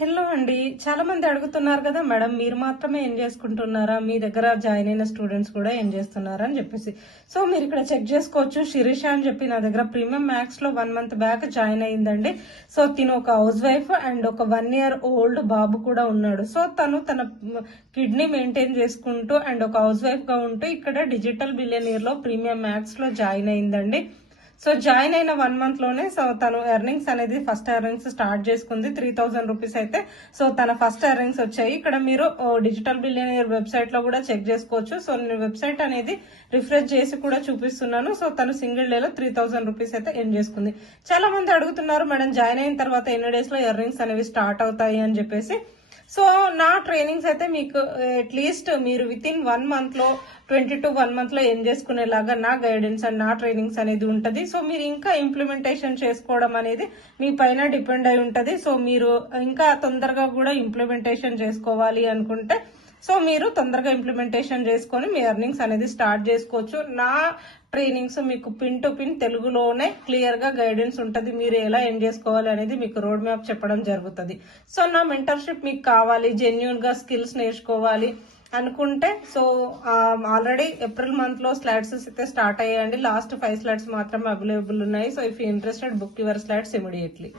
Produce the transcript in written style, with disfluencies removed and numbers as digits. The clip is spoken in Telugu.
హలో అండి. చాలా మంది అడుగుతున్నారు కదా మేడం, మీరు మాత్రమే ఏం చేసుకుంటున్నారా, మీ దగ్గర జాయిన్ అయిన స్టూడెంట్స్ కూడా ఏం చేస్తున్నారా అని చెప్పేసి. సో మీరు ఇక్కడ చెక్ చేసుకోవచ్చు. శిరీష అని చెప్పి నా దగ్గర ప్రీమియం మ్యాథ్స్ లో 1 month బ్యాక్ జాయిన్ అయ్యిందండి. సో తిను ఒక హౌస్ వైఫ్ అండ్ ఒక 1 year ఓల్డ్ బాబు కూడా ఉన్నాడు. సో తను తన కిడ్నీ మెయింటైన్ చేసుకుంటూ అండ్ ఒక హౌస్ వైఫ్ గా ఉంటూ ఇక్కడ డిజిటల్ బిలియనీర్ లో ప్రీమియం మ్యాథ్స్ లో జాయిన్ అయ్యిందండి. సో జాయిన్ అయిన 1 month లోనే సో తను ఎర్నింగ్స్ అనేది ఫస్ట్ ఎర్నింగ్స్ స్టార్ట్ చేసుకుంది 3000 రూపీస్ అయితే. సో తన ఫస్ట్ ఎర్నింగ్స్ వచ్చాయి. ఇక్కడ మీరు డిజిటల్ బిలియనీర్ వెబ్సైట్ లో కూడా చెక్ చేసుకోవచ్చు. సో నేను వెబ్సైట్ అనేది రిఫ్రెష్ చేసి కూడా చూపిస్తున్నాను. సో తను సింగిల్ డే లో 3000 రూపీస్ అయితే ఎర్న్ చేసుకుంది. చాలా మంది అడుగుతున్నారు మేడం, జాయిన్ అయిన తర్వాత ఎన్ని డేస్ లో ఎర్నింగ్స్ అనేవి స్టార్ట్ అవుతాయి అని చెప్పేసి. సో నా ట్రైనింగ్స్ అయితే మీకు అట్లీస్ట్ మీరు విత్ ఇన్ 1 month లో 20 to 1 month లో ఏం చేసుకునేలాగా నా గైడెన్స్ అండ్ నా ట్రైనింగ్స్ అనేది ఉంటది. సో మీరు ఇంకా ఇంప్లిమెంటేషన్ చేసుకోవడం అనేది మీ పైన డిపెండ్ అయి ఉంటది. సో మీరు ఇంకా తొందరగా కూడా ఇంప్లిమెంటేషన్ చేసుకోవాలి అనుకుంటే సో మీరు తొందరగా ఇంప్లిమెంటేషన్ చేసుకొని మీ ఎర్నింగ్స్ అనేది స్టార్ట్ చేసుకోవచ్చు. నా ట్రైనింగ్స్ మీకు పిన్ టు పిన్ తెలుగులోనే క్లియర్ గా గైడెన్స్ ఉంటది. మీరు ఎలా ఏం చేసుకోవాలి అనేది మీకు రోడ్ మ్యాప్ చెప్పడం జరుగుతుంది. సో నా మెంటర్షిప్ మీకు కావాలి, జెన్యున్ గా స్కిల్స్ నేర్చుకోవాలి అనుకుంటే సో ఆల్రెడీ ఏప్రిల్ మంత్ లో స్లైడ్స్ అయితే స్టార్ట్ అయ్యాయండి. లాస్ట్ 5 slides మాత్రమే అవైలబుల్ ఉన్నాయి. So if you interested book your slides immediately.